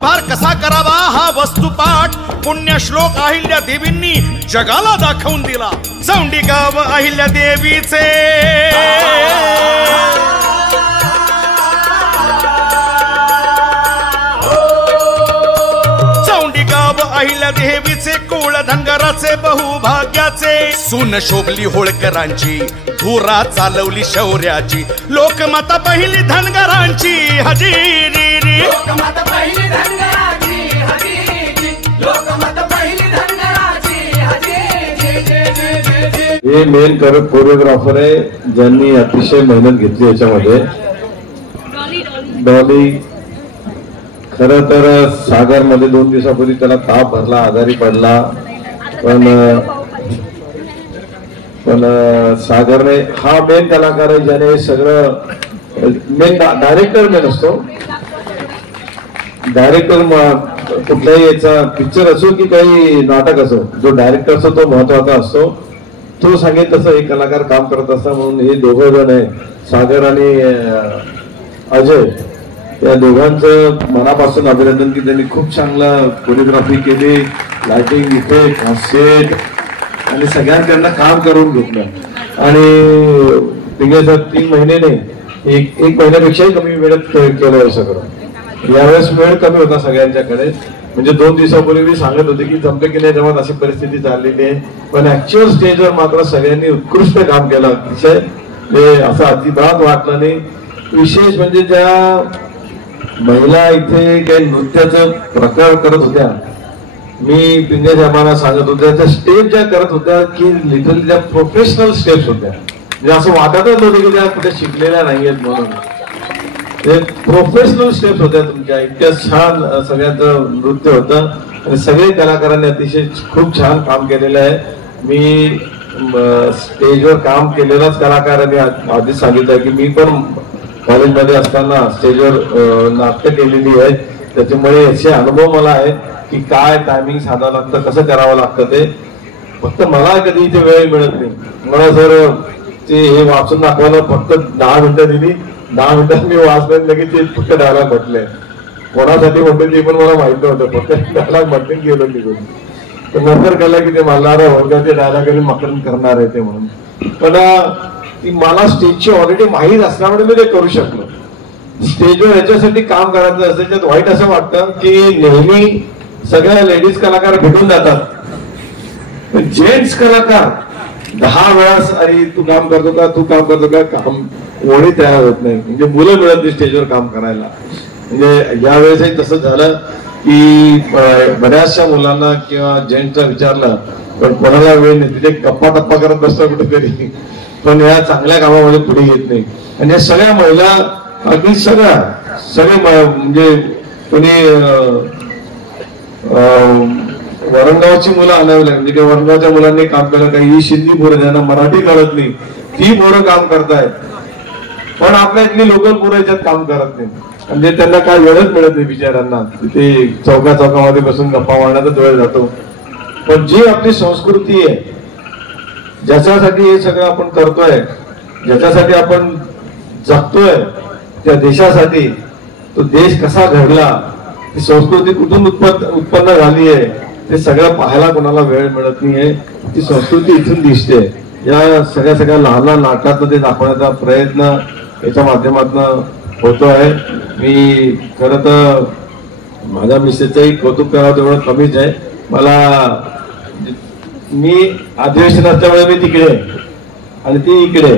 भार कसा करावा हा वस्तुपाठ पुण्यश्लोक अहिल्या देवींनी जगाला दाखवून दिला. चौंडिगाव अहिल्या देवीचे अहिल्या देवीचे कुळ धनगराचे बहुभाग्याचे सून शोभली होळकरांची धुरा चालवली शौर्याची लोकमाता पहिली धनगरांची हजेरी लोकमाता पहिली धनगरांची हजेरी लोकमाता पहिली धनगरांची हजेरी. हे मेन कोरिओग्राफर आहे ज्यांनी अतिशय मेहनत घेतली याच्यामध्ये. डॉली खरं तर सागर मध्ये 2 दिवसापूर्वी त्याला ताप भरला आजारी पडला पण सागरने हा मेन कलाकार आहे ज्याने सगळं मेन डायरेक्टर मेन असतो. डायरेक्टर कुठल्याही याचा पिक्चर असो की काही नाटक असो जो डायरेक्टर असतो तो महत्वाचा असतो. तो सांगेल तसं एक कलाकार काम करत असता. म्हणून हे दोघं जण आहे सागर आणि अजय या दोघांचं मनापासून अभिनंदन की त्यांनी खूप चांगलं कोरिओग्राफी केली. लाइटिंग इफेक्ट हास्येट आणि सगळ्यांकडनं काम करून घेतलं. आणि पिंगे 3 महिने नाही एक महिन्यापेक्षाही कमी वेळात केलं हे सगळं. यावेळेस वेळ कमी होता सगळ्यांच्याकडे. म्हणजे 2 दिवसापूर्वी मी सांगत होते की जमते की नाही जमत अशी परिस्थिती चाललेली आहे. पण ऍक्च्युअल स्टेजवर मात्र सगळ्यांनी उत्कृष्ट काम केलं. अतिशय असं अजिबात वाटलं नाही. विशेष म्हणजे ज्या महिला इथे काही नृत्याचं प्रकार करत होत्या मी पिंगे साहेबांना सांगत होत्या त्या स्टेप ज्या करत होत्या की लिटरली त्या प्रोफेशनल स्टेप्स होत्या. म्हणजे असं वाटतच नव्हतं की त्या कुठे शिकलेल्या नाहीयेत म्हणून. ते प्रोफेशनल स्टेप्स होत्या तुमच्या. इतक्या छान सगळ्यांचं नृत्य होतं आणि सगळे कलाकारांनी अतिशय खूप छान काम केलेलं आहे. मी स्टेजवर काम केलेलाच कलाकारांनी आधीच सांगितलं की मी पण कॉलेजमध्ये असताना स्टेजवर नाटकं केलेली आहेत. त्याच्यामुळे याचे अनुभव मला आहेत की काय टायमिंग साधावं लागतं कसं करावं लागतं. ते फक्त मला कधी इथे वेळ मिळत नाही. मला जर ते हे वाचून दाखवायला फक्त 10 मिनिटं दिली 10 मिनिटात मी वाचलं लगेच ते फक्त डायलॉग म्हटले. कोणासाठी म्हणते ते पण मला माहित नव्हतं. फक्त डायलॉग म्हटले गेलो निघून. तर नंतर कळलं की ते मला वर्गाचे डायलॉग आणि मकरण करणार आहे ते म्हणून. पण ती मला स्टेजची ऑलरेडी माहीत असल्यामुळे मी ते करू शकलो. स्टेजवर याच्यासाठी काम करायचं असतं. त्याच्यात वाईट असं वाटतं की नेहमी सगळ्या लेडीज कलाकार भेटून जातात. जेंट्स कलाकार 10 वेळा अरे तू काम करतो का तू काम करतो का काम कोणी तयार होत नाही. म्हणजे मुलं मिळत नाही स्टेजवर काम करायला. म्हणजे यावेळेसही तसं झालं की बऱ्याचशा मुलांना किंवा जेंट्सला विचारलं पण कोणाला वेळ नाही. तिथे गप्पा टप्पा करत बसतात कुठेतरी. पण या चांगल्या कामामध्ये पुढे येत नाही. आणि या सगळ्या महिला अगदी सगळे म्हणजे कोणी वरणगावची मुलं आणावी लागली की वरणगावच्या मुलांनी काम केलं. काही सिंधी पोरं ज्यांना मराठी कळत नाही ती पोरं काम करतायत. पण आपल्या इथली लोकल पोरं याच्यात काम करत नाही. म्हणजे त्यांना काय वेळच मिळत नाही बिचारांना. तिथे चौकामध्ये बसून गप्पा मारण्याचाच वेळ जातो. पण जी आपली संस्कृती आहे ज्याच्यासाठी हे सगळं आपण करतोय ज्याच्यासाठी आपण जगतोय त्या देशासाठी तो देश कसा घडला ती संस्कृती कुठून उत्पन्न झाली आहे ते सगळं पाहायला कोणाला वेळ मिळत नाहीये. ती संस्कृती इथून दिसते. या सगळ्या लहान लहान नाटकात ते दाखवण्याचा प्रयत्न याच्या माध्यमातून होतो आहे. मी खरं तर माझ्या मिसेसचंही कौतुक करावं तेवढं कमीच आहे. मी अधिवेशनाच्या वेळी मी तिकडे आणि ती इकडे.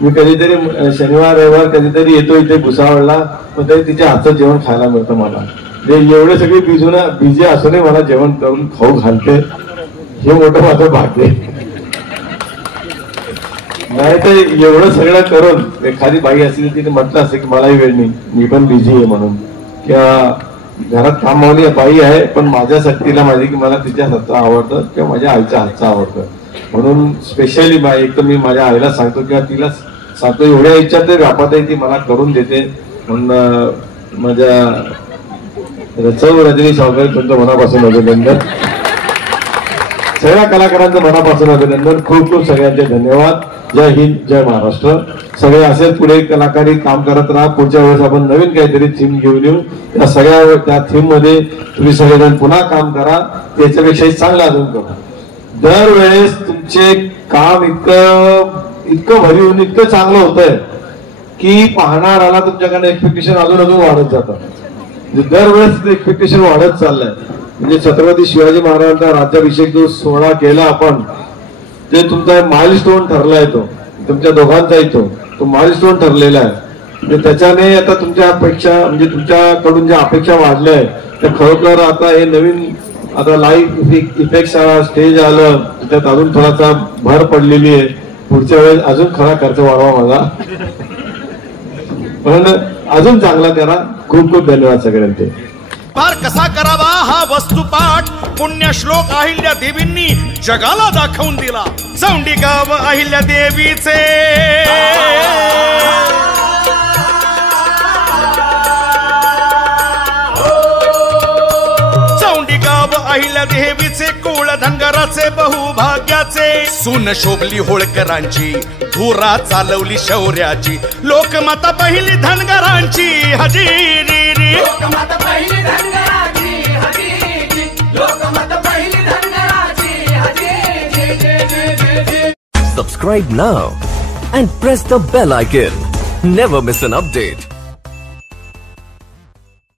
मी कधीतरी शनिवार रविवार कधीतरी येतो इथे भुसावळला. पण तरी तिच्या हातचं जेवण खायला मिळतं मला. एवढे सगळे बिझी असूनही मला जेवण करून खाऊ घालते हे मोठं माझं भाग्य. नाही तर एवढं सगळं करून एखादी बाई असली तिने म्हटलं असतं की मलाही वेळ नाही मी पण बिझी आहे म्हणून. किंवा घरात कामवाली बाई आहे पण माझ्यासाठी तिला माहिती की मला तिच्या हातचं आवडतं किंवा माझ्या आईच्या हातचं आवडतं. म्हणून स्पेशली एक तर मी माझ्या आईला सांगतो किंवा तिला सांगतो एवढ्या इच्छा ते व्यापात आहे ती मला करून देते. म्हणून माझ्या रजनी सावकार तुमचं मनापासून अभिनंदन. सगळ्या कलाकारांचं मनापासून अभिनंदन. खूप खूप सगळ्यांचे धन्यवाद. जय हिंद जय महाराष्ट्र. सगळे असेच पुढे कलाकारी काम करत राहा. पुढच्या वेळेस आपण नवीन काहीतरी थीम घेऊन येऊ. त्या सगळ्या त्या थीम मध्ये तुम्ही सगळेजण पुन्हा काम करा, त्याच्यापेक्षाही चांगलं अजून करा. दरवेळेस तुमचे काम इतकं भरीव इतकं चांगलं होतंय की पाहणाऱ्याला तुमच्याकडे एक्सपेक्टेशन अजून वाढत जातं. दरवेळेस एक्सपेक्टेशन वाढत चाललंय. म्हणजे छत्रपती शिवाजी महाराजांचा राज्याभिषेक जो सोहळा केला आपण, ते तुमचा माइलस्टोन ठरलाय. तो तुमच्या दोघांचाही तो माइलस्टोन ठरलेला आहे. म्हणजे त्याच्याने आता तुमच्या अपेक्षा म्हणजे तुमच्याकडून ज्या अपेक्षा वाढल्या आहे त्या खरोखर आता हे नवीन आता लाईव्ह इफेक्ट्स स्टेज आलं, त्यात अजून थोडासा भर पडलेली आहे. पुढच्या वेळेस अजून खरा खर्च वाढवा माझा, पण अजून चांगला करा. खूप खूप धन्यवाद सगळ्यांचे. पार कसा करावा हा वस्तुपाठ पुण्यश्लोक अहिल्या देवींनी जगाला दाखवून दिला. चौंडिका व अहिल्या देवीचे अहिल्या देवीचे कुळ धनगराचे बहुभाग्याचे. सून शोभली होळकरांची, धुरा चालवली शौर्याची. लोकमाता पहिली धनगरांची हजेरी. लोकमाता पहिली धनगरांची हजेरी. लोकमाता पहिली धनगरांची हजेरी. Subscribe now and press the bell icon. Never miss an update.